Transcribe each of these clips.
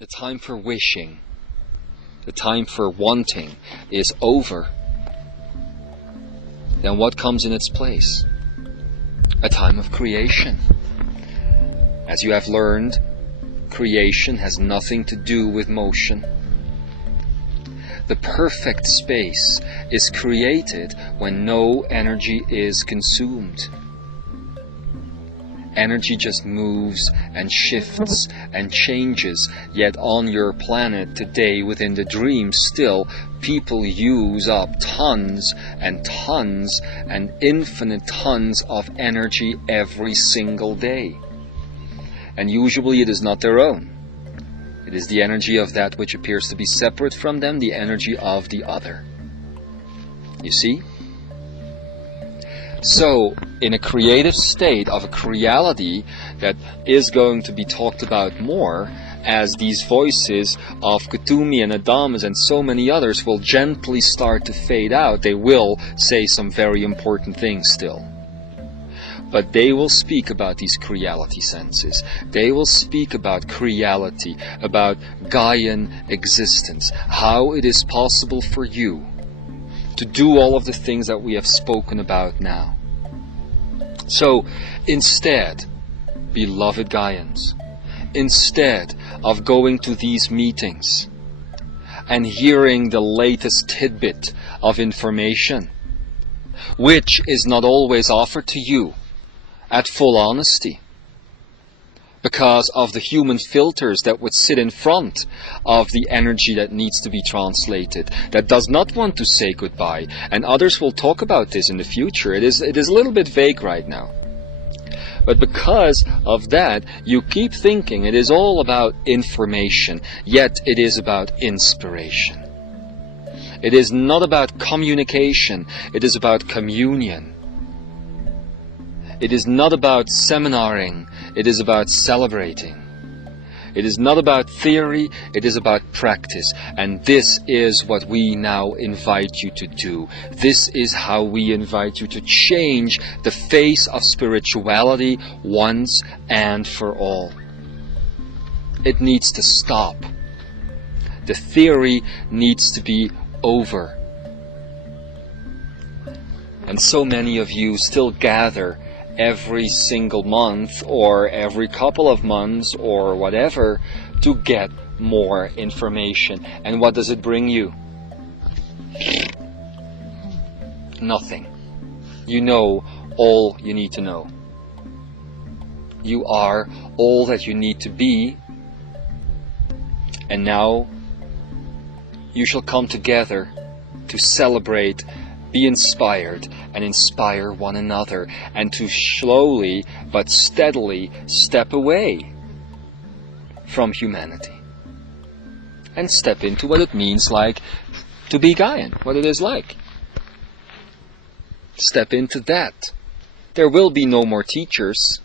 The time for wishing, the time for wanting is over. Then what comes in its place? A time of creation. As you have learned, creation has nothing to do with motion. The perfect space is created when no energy is consumed. Energy just moves and shifts and changes, yet on your planet today, within the dream still, people use up tons and tons and infinite tons of energy every single day. And usually it is not their own. It is the energy of that which appears to be separate from them, the energy of the other. You see? So, in a creative state of a creality that is going to be talked about more, as these voices of Kutumi and Adamas and so many others will gently start to fade out, they will say some very important things still. But they will speak about these creality senses. They will speak about creality, about Gaian existence, how it is possible for you to do all of the things that we have spoken about now. So, instead, beloved Gaians, instead of going to these meetings and hearing the latest tidbit of information, which is not always offered to you at full honesty, because of the human filters that would sit in front of the energy that needs to be translated, that does not want to say goodbye. And others will talk about this in the future. It is a little bit vague right now. But because of that, you keep thinking it is all about information, yet it is about inspiration. It is not about communication, it is about communion. It is not about seminaring, it is about celebrating. It is not about theory, it is about practice. And this is what we now invite you to do. This is how we invite you to change the face of spirituality once and for all. It needs to stop. The theory needs to be over. And so many of you still gather every single month or every couple of months or whatever to get more information. And what does it bring you? Nothing. You know all you need to know. You are all that you need to be. And now you shall come together to celebrate, be inspired, and inspire one another, and to slowly but steadily step away from humanity and step into what it means like to be Gaian, what it is like. Step into that. There will be no more teachers.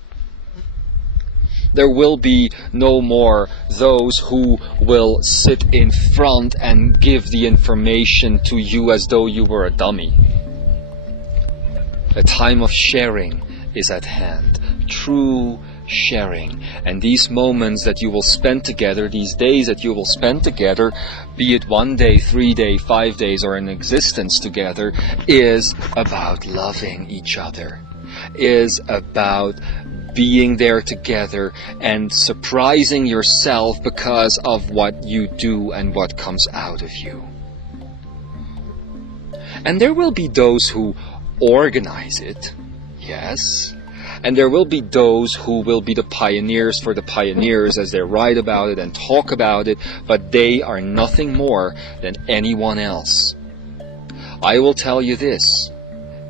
There will be no more those who will sit in front and give the information to you as though you were a dummy. A time of sharing is at hand. True sharing. And these moments that you will spend together, these days that you will spend together, be it 1 day, 3 days, 5 days, or an existence together, is about loving each other. Is about being there together and surprising yourself because of what you do and what comes out of you. And there will be those who organize it, yes, and there will be those who will be the pioneers for the pioneers as they write about it and talk about it, but they are nothing more than anyone else. I will tell you this.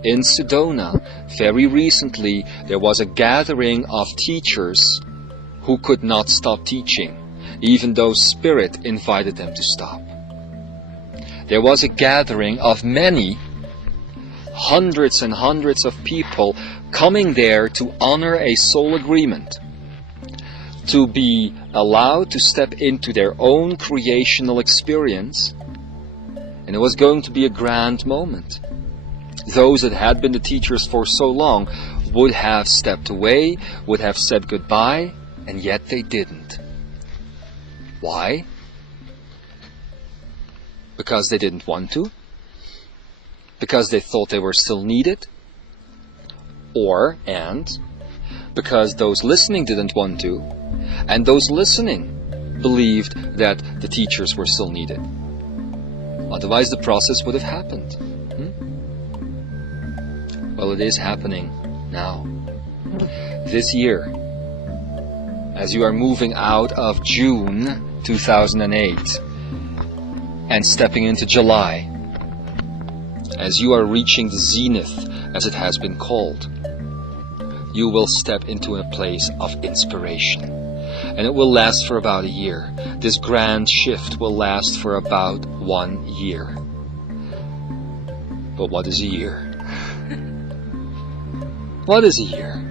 In Sedona, very recently, there was a gathering of teachers who could not stop teaching, even though Spirit invited them to stop. There was a gathering of many, hundreds and hundreds of people coming there to honor a soul agreement, to be allowed to step into their own creational experience, and it was going to be a grand moment. Those that had been the teachers for so long would have stepped away, would have said goodbye, and yet they didn't. Why? Because they didn't want to? Because they thought they were still needed? And because those listening didn't want to, and those listening believed that the teachers were still needed. Otherwise the process would have happened. Well, it is happening now. This year, as you are moving out of June 2008 and stepping into July, as you are reaching the zenith, as it has been called, you will step into a place of inspiration. And it will last for about a year. This grand shift will last for about 1 year. But what is a year? What is a year?